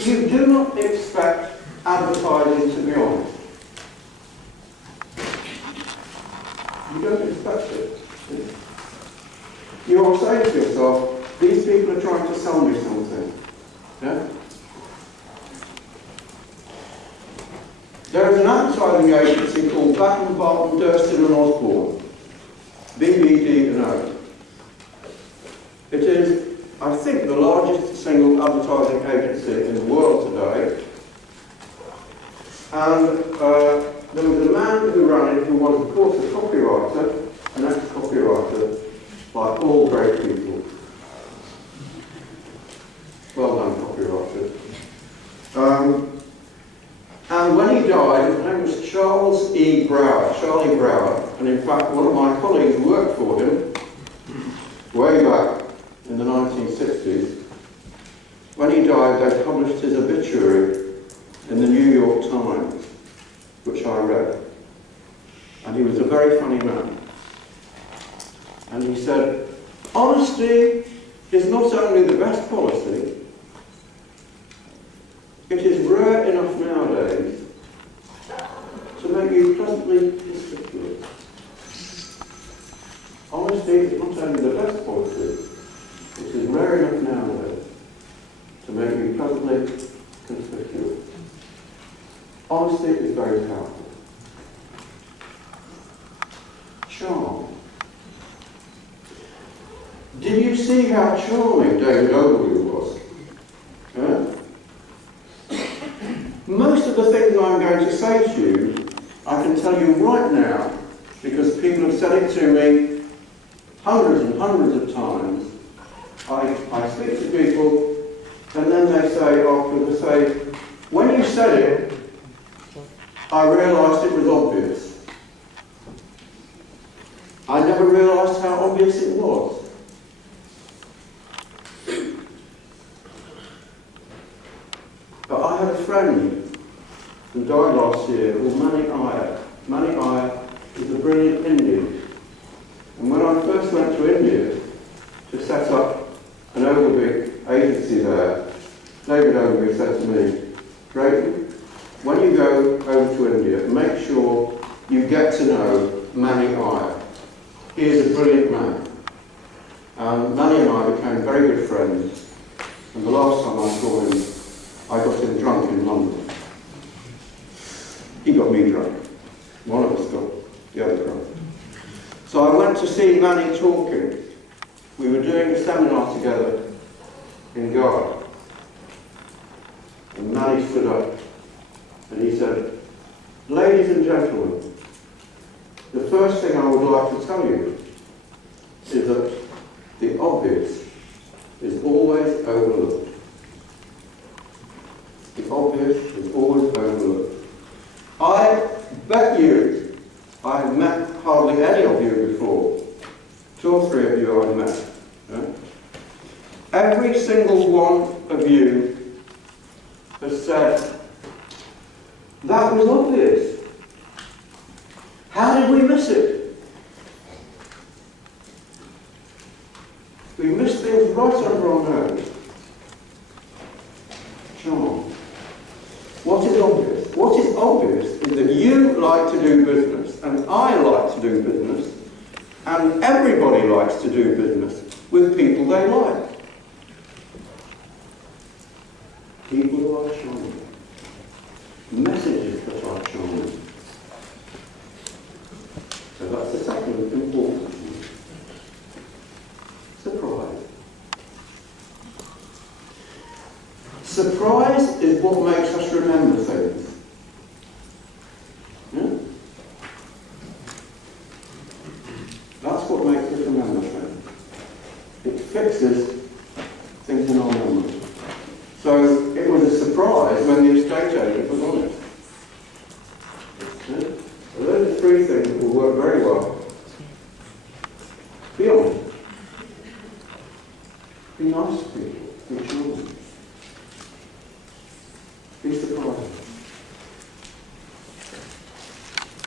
You do not expect advertising to be honest. You don't expect it. You are saying to yourself, these people are trying to sell me something. Yeah? There is an advertising agency called Batten, Barton, Durston and Osborne, BBD&O. It is, I think, the largest single advertising agency in the world today. And there was a man who ran it who was, of course, a copywriter, an ex-copywriter, like all great people. Well done, copywriter. And when he died, his name was Charlie Brower, and in fact one of my colleagues worked for him way back in the 1960s. When he died, they published his obituary in the New York Times, which I read. And he was a very funny man. And he said, honesty is not only the best policy, it is rare enough nowadays to make you pleasantly conspicuous. Honesty is not only the best policy, it is rare enough nowadays to make you pleasantly conspicuous. Honesty is very powerful. Charm. Did you see how charming David Ogilvy was? Yeah? Most of the things I'm going to say to you, I can tell you right now, because people have said it to me hundreds and hundreds of times. I speak to people, and then they say, after they say, when you said it, I realised it was obvious. I never realised how obvious it was. But I had a friend who died last year called Mani Iyer. Mani Iyer is a brilliant Indian. And when I first went to India to set up an Ogilvy agency there, David Ogilvy said to me, Drayton, when you go over to India, make sure you get to know Mani Iyer. He is a brilliant man. And Mani and I became very good friends. And the last time I saw him, I got him drunk in London. He got me drunk. One of us got the other drunk. So I went to see Mani talking. We were doing a seminar together in Goa. And Mani stood up and he said, ladies and gentlemen, the first thing I would like to tell you is that the obvious is always overlooked. The obvious is always overlooked. I bet you I have met hardly any of you before. 2 or 3 of you I've met. Yeah? Every single one of you has said, that was obvious. How did we miss it? We missed things right under our nose. Charm. What is obvious? What is obvious is that you like to do business, and I like to do business, and everybody likes to do business with people they like. People who are charming. Messages that are charming. So that's the second important one. Surprise. Surprise is what makes us remember things. Yeah? That's what makes us remember things. It fixes things in our memory. So it was a surprise when the estate agent was on it. Yeah? So those are 3 things that will work very well. Be honest.